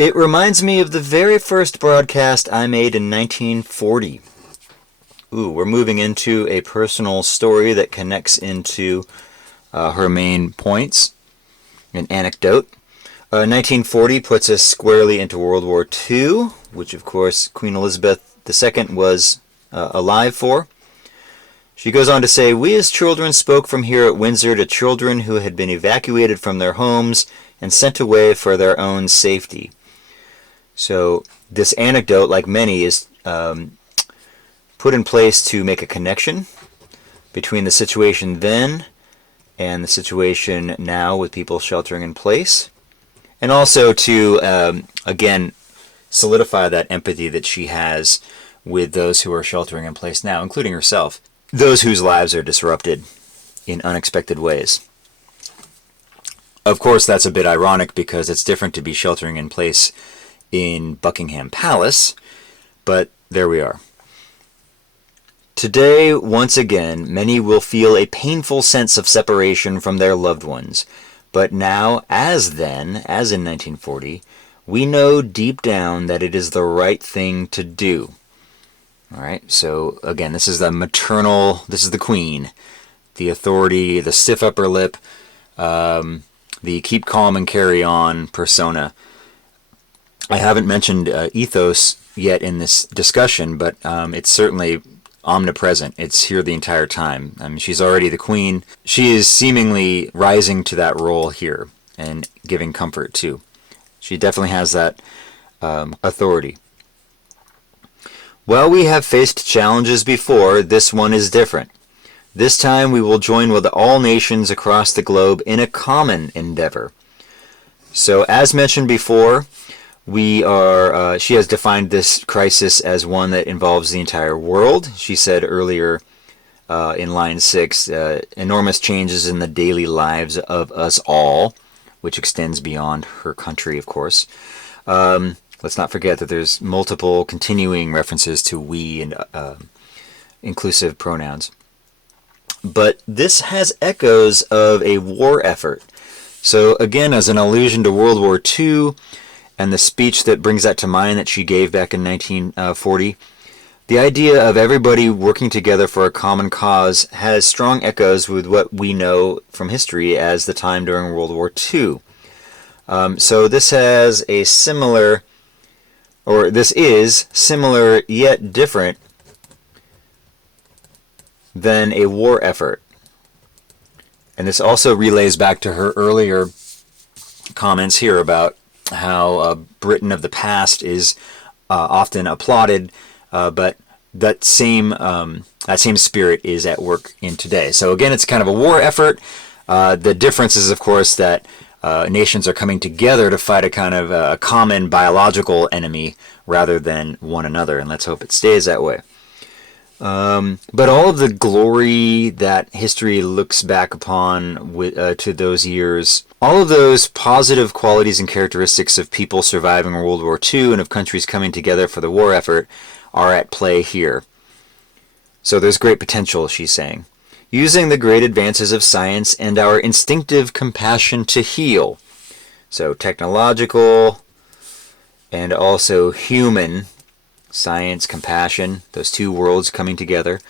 It reminds me of the very first broadcast I made in 1940. Ooh, we're moving into a personal story that connects into her main points. An anecdote. 1940 puts us squarely into World War II, which of course Queen Elizabeth II was alive for. She goes on to say, "We as children spoke from here at Windsor to children who had been evacuated from their homes and sent away for their own safety." So this anecdote, like many, is put in place to make a connection between the situation then and the situation now with people sheltering in place. And also to, again, solidify that empathy that she has with those who are sheltering in place now, including herself. Those whose lives are disrupted in unexpected ways. Of course, that's a bit ironic because it's different to be sheltering in place in Buckingham Palace, but there we are. Today, once again, many will feel a painful sense of separation from their loved ones. But now, as then, as in 1940, we know deep down that it is the right thing to do. All right, so again, this is the maternal, this is the Queen, the authority, the stiff upper lip, the keep calm and carry on persona. I haven't mentioned ethos yet in this discussion, but it's certainly omnipresent. It's here the entire time. I mean, she's already the Queen. She is seemingly rising to that role here and giving comfort too. She definitely has that authority. While we have faced challenges before, this one is different. This time we will join with all nations across the globe in a common endeavor. So as mentioned before, she has defined this crisis as one that involves the entire world. She said earlier in line 6, enormous changes in the daily lives of us all, which extends beyond her country, of course. Let's not forget that there's multiple continuing references to we and inclusive pronouns. But this has echoes of a war effort. So again, as an allusion to World War II and the speech that brings that to mind that she gave back in 1940, the idea of everybody working together for a common cause has strong echoes with what we know from history as the time during World War II. So this has a similar, or this is similar yet different than a war effort. And this also relays back to her earlier comments here about how Britain of the past is often applauded, but that same spirit is at work in today. So again, it's kind of a war effort. The difference is, of course, that nations are coming together to fight a kind of a common biological enemy rather than one another, and let's hope it stays that way. But all of the glory that history looks back upon to those years, all of those positive qualities and characteristics of people surviving World War II and of countries coming together for the war effort are at play here. So there's great potential, she's saying. Using the great advances of science and our instinctive compassion to heal. So technological and also human, science, compassion, those two worlds coming together,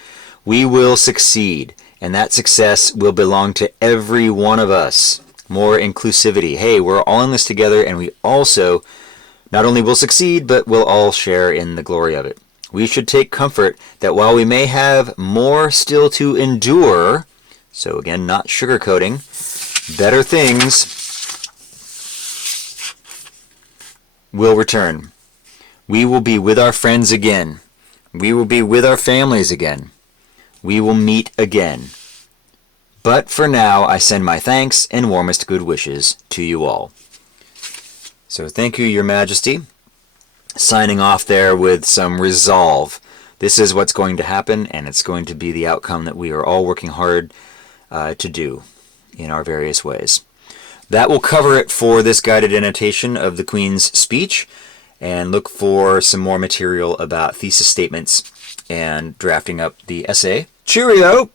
we will succeed. And that success will belong to every one of us. More inclusivity. Hey, we're all in this together, and we also not only will succeed, but we'll all share in the glory of it. We should take comfort that while we may have more still to endure, so again, not sugarcoating, better things will return. We will be with our friends again. We will be with our families again. We will meet again. But for now, I send my thanks and warmest good wishes to you all. So thank you, Your Majesty. Signing off there with some resolve. This is what's going to happen, and it's going to be the outcome that we are all working hard to do in our various ways. That will cover it for this guided annotation of the Queen's speech, and look for some more material about thesis statements and drafting up the essay. Cheerio!